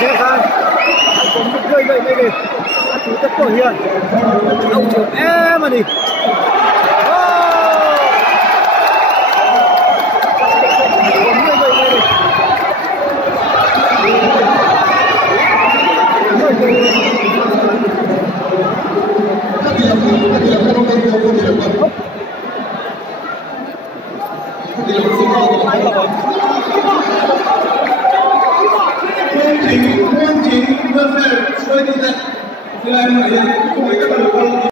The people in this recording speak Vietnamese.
sẽ khai anh cũng rất gây vậy đây anh chủ tất cổ hiền ông trưởng em mà đi Nguyên chính, Nguyên Phê, Xuôi Tư Tệ. Thì là các bạn